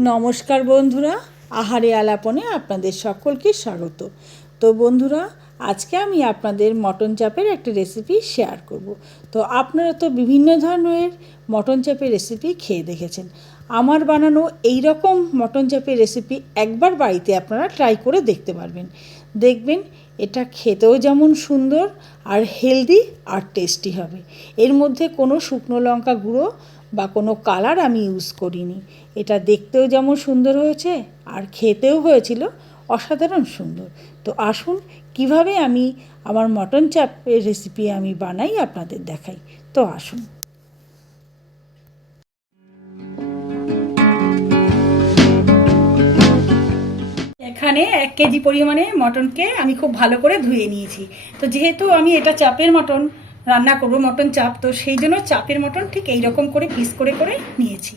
নমস্কার বন্ধুরা, আহারে আলাপনে আপনাদের সকলকে স্বাগত। তো বন্ধুরা, আজকে আমি আপনাদের মটন চাপের একটা রেসিপি শেয়ার করব। তো আপনারা তো বিভিন্ন ধরনের মটন চাপের রেসিপি খেয়ে দেখেছেন। আমার বানানো এই রকম মটন চাপের রেসিপি একবার বাড়িতে আপনারা ট্রাই করে দেখতে পারবেন। দেখবেন, এটা খেতেও যেমন সুন্দর আর হেলদি আর টেস্টি হবে। এর মধ্যে কোনো শুকনো লঙ্কা গুঁড়ো বা কোনো কালার আমি ইউজ করিনি। এটা দেখতেও যেমন সুন্দর হয়েছে, আর খেতেও হয়েছিল অসাধারণ সুন্দর। তো আসুন, কীভাবে আমি আমার মটন চাপের রেসিপি আমি বানাই আপনাদের দেখাই। তো আসুন। এখানে এক কেজি পরিমাণে মটনকে আমি খুব ভালো করে ধুয়ে নিয়েছি। তো যেহেতু আমি এটা চাপের মটন রান্না করব মটন চাপ। তো সেই জন্য চাপের মটন ঠিক এই রকম করে পিস করে করে নিয়েছি।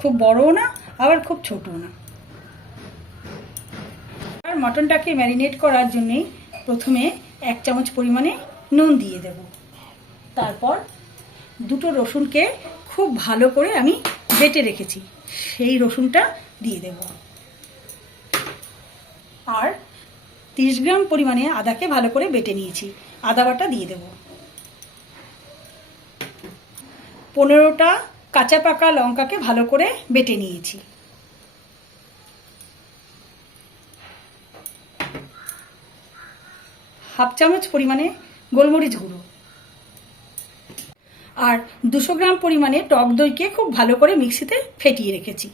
খুব বড়ও না, আবার খুব ছোটও না। আর মটনটাকে ম্যারিনেট করার জন্যেই প্রথমে এক চামচ পরিমাণে নুন দিয়ে দেব। তারপর দুটো রসুনকে খুব ভালো করে আমি বেটে রেখেছি, সেই রসুনটা দিয়ে দেব। আর তিরিশ গ্রাম পরিমাণে আদাকে ভালো করে বেটে নিয়েছি, আদা বাটা দিয়ে দেব। পনেরোটা কাঁচা পাকা লঙ্কাকে ভালো করে বেটে নিয়েছি। হাফ চামচ পরিমাণে গোলমরিচ গুঁড়ো। আর দুশো গ্রাম পরিমাণে টক দইকে খুব ভালো করে মিক্সিতে ফেটিয়ে রেখেছি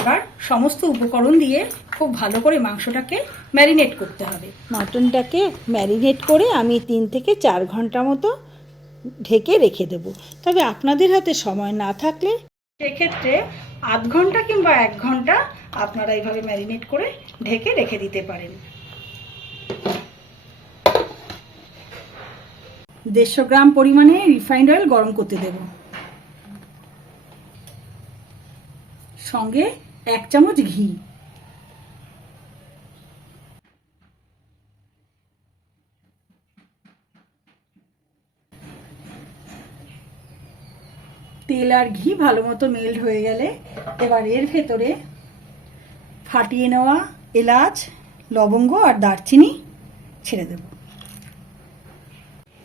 এবার সমস্ত উপকরণ দিয়ে খুব ভালো করে মাংসটাকে ম্যারিনেট করতে হবে। মাটনটাকে ম্যারিনেট করে আমি তিন থেকে চার ঘণ্টা মতো ঢেকে রেখে দেব। তবে আপনাদের হাতে সময় না থাকলে সেক্ষেত্রে আধ ঘণ্টা কিংবা এক ঘণ্টা আপনারা এইভাবে ম্যারিনেট করে ঢেকে রেখে দিতে পারেন। দেড়শো গ্রাম পরিমাণে রিফাইন্ড অয়েল গরম করতে দেব। সঙ্গে এক চামচ ঘি। তেল আর ঘি ভালো মতো মেল্ট হয়ে গেলে এবার এর ভেতরে ফাটিয়ে নেওয়া এলাচ, লবঙ্গ আর দারচিনি ছেড়ে দেব।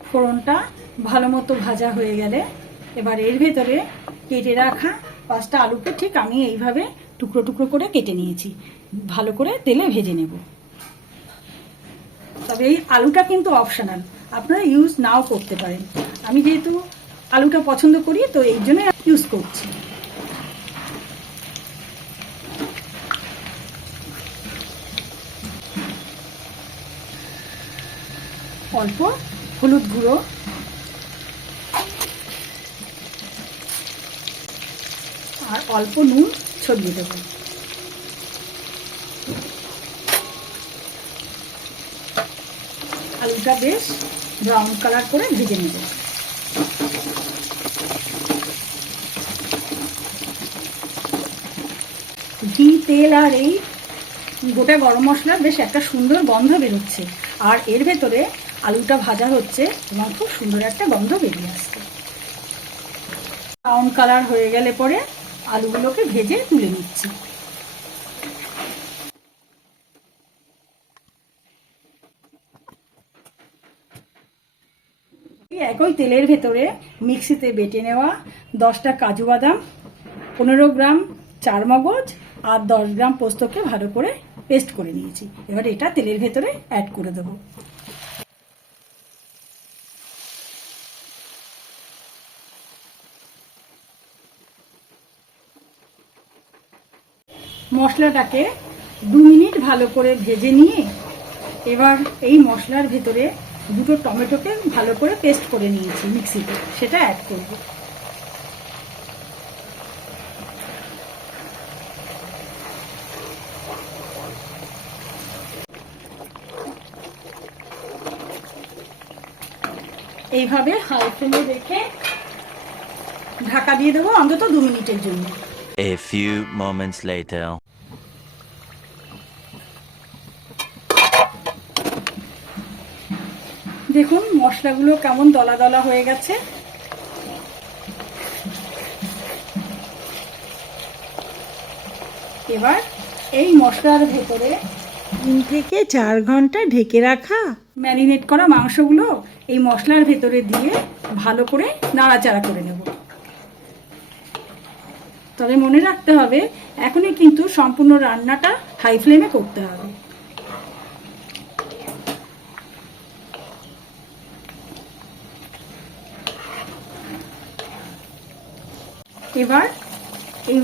ফোড়নটা ভালো মতো ভাজা হয়ে গেলে এবার এর ভেতরে কেটে রাখা পাঁচটা আলুকে ঠিক আমি এইভাবে টুকরো টুকরো করে কেটে নিয়েছি। ভালো করে তেলে ভেজে নেব। তবে এই আলুটা কিন্তু অপশনাল আপনারা ইউজ নাও করতে পারেন। আমি যেহেতু আলুটা পছন্দ করি, তো এই জন্য ইউজ করছি। অল্প হলুদ গুঁড়ো। আর অল্প নুন। ছড়িয়ে দেবো। আলুটা বেশ ব্রাউন কালার করে ভেজে নেব। ঘি, তেল আর এই গোটা গরম মশলার বেশ একটা সুন্দর গন্ধ বেরোচ্ছে। আর এর ভেতরে আলুটা ভাজা হচ্ছে এবং খুব সুন্দর একটা গন্ধ বেরিয়ে আসছে। ব্রাউন কালার হয়ে গেলে পরে আলুগুলোকে ভেজে তুলে নিচ্ছি। একই তেলের ভেতরে মিক্সিতে বেটে নেওয়া দশটা কাজু বাদাম, পনেরো গ্রাম চার মগজ আর দশ গ্রাম পোস্তকে ভালো করে পেস্ট করে নিয়েছি। এবার এটা তেলের ভেতরে অ্যাড করে দেবো। মশলাটাকে দু মিনিট ভালো করে ভেজে নিয়ে এবার এই মশলার ভেতরে দুটো টমেটোকে ভালো করে পেস্ট করে নিয়েছি মিক্সিতে। সেটা অ্যাড করব। এইভাবে হাই ফ্লেমে রেখে ঢাকা দিয়ে দেবো অন্তত দু মিনিটের জন্য। A few moments later. দেখুন, মশলাগুলো কেমন দলা দলা হয়ে গেছে। এবার এই মশলার ভেতরে তিন থেকে চার ঘণ্টা ঢেকে রাখা ম্যারিনেট করা মাংসগুলো এই মশলার ভেতরে দিয়ে ভালো করে নাড়াচাড়া করে নেব। তবে মনে রাখতে হবে, এখনই কিন্তু সম্পূর্ণ রান্নাটা হাই ফ্লেমে করতে হবে। এবার এই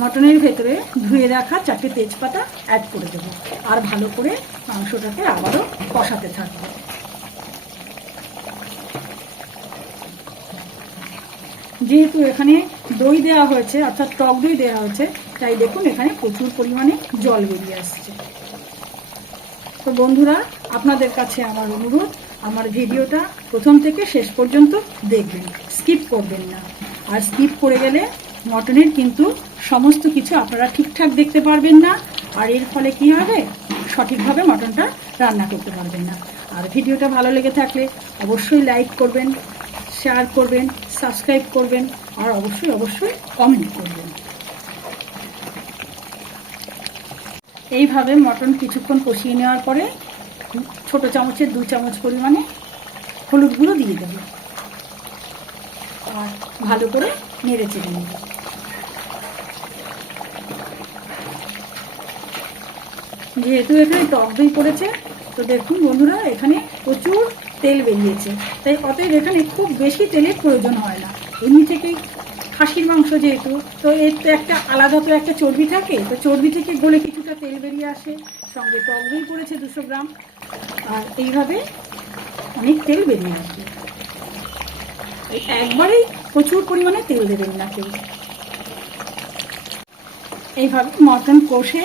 মটনের ভেতরে ধুয়ে রাখা চারটে তেজপাতা অ্যাড করে দেবো। আর ভালো করে মাংসটাকে আবারও কষাতে থাকব। যেহেতু এখানে দই দেওয়া হয়েছে, অর্থাৎ টক দই দেওয়া হয়েছে, তাই দেখুন এখানে প্রচুর পরিমাণে জল বেরিয়ে আসছে। তো বন্ধুরা, আপনাদের কাছে আমার অনুরোধ, আমার ভিডিওটা প্রথম থেকে শেষ পর্যন্ত দেখবেন, স্কিপ করবেন না। আর স্কিপ করে গেলে মটনের কিন্তু সমস্ত কিছু আপনারা ঠিকঠাক দেখতে পারবেন না। আর এর ফলে কি হবে? সঠিকভাবে মটনটা রান্না করতে পারবেন না। আর ভিডিওটা ভালো লেগে থাকলে অবশ্যই লাইক করবেন শেয়ার করবেন সাবস্ক্রাইব করবেন, আর অবশ্যই অবশ্যই কমেন্ট করবেন। এইভাবে মটন কিছুক্ষণ কষিয়ে নেওয়ার পরে ছোট চামচের দু চামচ পরিমাণে হলুদ গুঁড়ো দিয়ে দেবো। আর ভালো করে নেড়ে চেড়ে যেহেতু এখানে টক দই পড়েছে, তো দেখুন বন্ধুরা, এখানে প্রচুর তেল বেরিয়েছে। তাই অতএব এখানে খুব বেশি তেলের প্রয়োজন হয় না। এমনি থেকেই খাসির মাংস যেহেতু, তো এর তো একটা আলাদা তো একটা চর্বি থাকে, তো চর্বি থেকে গলে কিছুটা তেল বেরিয়ে আসে। সঙ্গে টক দই পড়েছে দুশো গ্রাম। আর এইভাবে অনেক তেল বেরিয়ে এই একবারেই প্রচুর পরিমাণে তেল দেবেন না কেউ। এইভাবে মটন কষে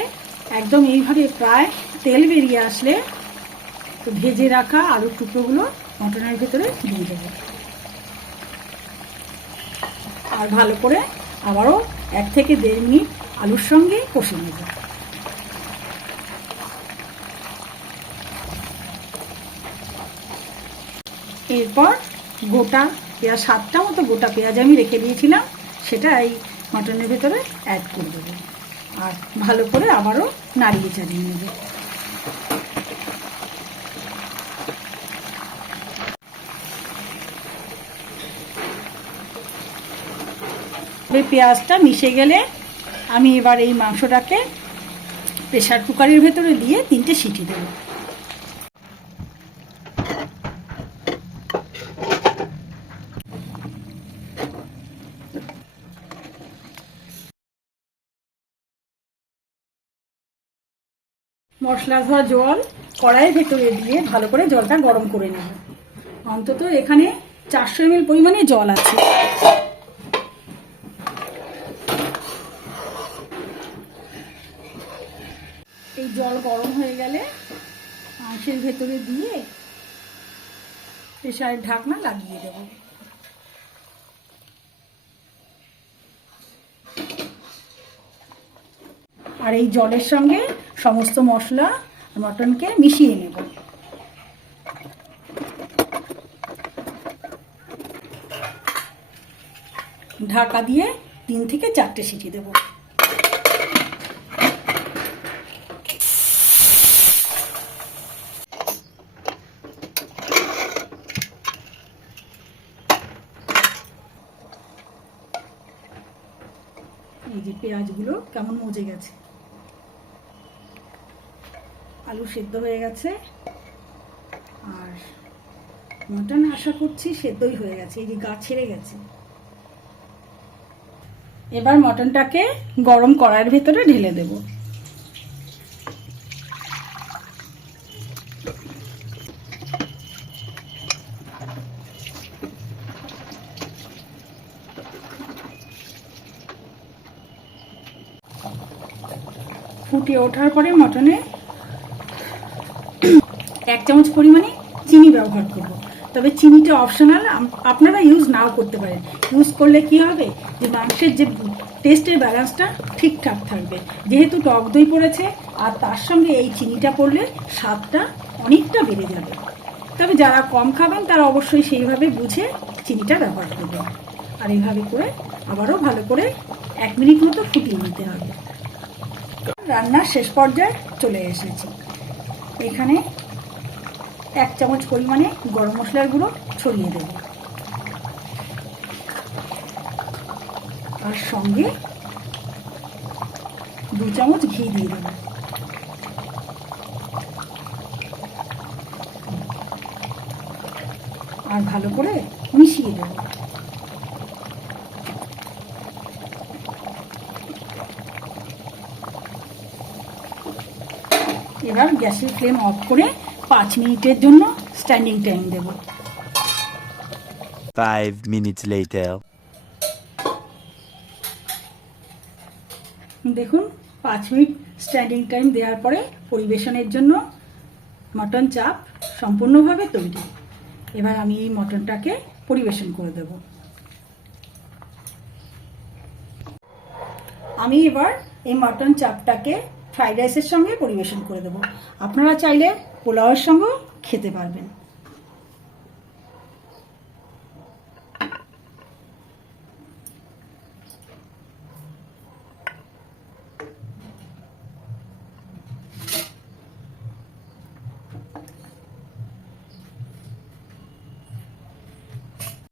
একদম এইভাবে প্রায় তেল বেরিয়ে আসলে ভেজে রাখা আলুর টুকরোগুলো মটনের ভেতরে দিয়ে দেবো। আর ভালো করে আবারও এক থেকে দেড় মিনিট আলুর সঙ্গে কষে নেব। এরপর গোটা পেঁয়াজ সাতটা মতো, গোটা পেঁয়াজ আমি রেখে দিয়েছিলাম, সেটা এই মটনের ভেতরে অ্যাড করে দেবো। আর ভালো করে আবারও নাড়িয়ে চাড়িয়ে নেবে। পেঁয়াজটা মিশে গেলে আমি এবার এই মাংসটাকে প্রেশার কুকারের ভেতরে দিয়ে তিনটে সিটি দেবো। মশলা ধোয়া জল, কড়াইয়ের ভেতরে দিয়ে ভালো করে জলটা গরম করে নেব। অন্তত এখানে চারশো এমএল পরিমাণে জল আছে। এই জল গরম হয়ে গেলে মাংসের ভেতরে দিয়ে প্রেশারের ঢাকনা লাগিয়ে দেব। আর এই জলের সঙ্গে সমস্ত মশলা মটনকে মিশিয়ে নেব। ঢাকা দিয়ে তিন থেকে চারটে সিটি দেবো। এই যে পেঁয়াজগুলো কেমন মজে গেছে। আলু সেদ্ধ হয়ে গেছে। আর মটন আশা করছি সেদ্ধই হয়ে গেছে, এই যে গা ছেড়ে গেছে। এবার মটনটাকে গরম কড়াইয়ের ভেতরে ঢেলে দেব। ফুটে ওঠার পরে মটনে এক চামচ পরিমাণে চিনি ব্যবহার করব। তবে চিনিটা অপশনাল আপনারা ইউজ নাও করতে পারেন। ইউজ করলে কি হবে? যে মাংসের যে টেস্টের ব্যালেন্সটা ঠিকঠাক থাকবে। যেহেতু টক দই পড়েছে, আর তার সঙ্গে এই চিনিটা পড়লে স্বাদটা অনেকটা বেড়ে যাবে। তবে যারা কম খাবেন, তারা অবশ্যই সেইভাবে বুঝে চিনিটা ব্যবহার করবেন। আর এইভাবে করে আবারও ভালো করে এক মিনিট মতো ফুটিয়ে নিতে হবে। রান্নার শেষ পর্যায়ে চলে এসেছি। এখানে এক চামচ পরিমাণে গরম মশলার গুঁড়ো ছড়িয়ে দেব। আর সঙ্গে দু চামচ ঘি দিয়ে দেবো। আর ভালো করে মিশিয়ে দেবো। এবার গ্যাসের ফ্লেম অফ করে পাঁচ মিনিটের জন্য স্ট্যান্ডিং টাইম দেব। Five minutes later. দেখুন পাঁচ মিনিট স্ট্যান্ডিং টাইম দেওয়ার পরে পরিবেশনের জন্য মটন চাপ সম্পূর্ণভাবে তৈরি। এবার আমি এই মটনটাকে পরিবেশন করে দেব। আমি এবার এই মটন চাপটাকে ফ্রাইড রাইসের সঙ্গে পরিবেশন করে দেবো। আপনারা চাইলে পোলাওয়ের সঙ্গেও খেতে পারবেন।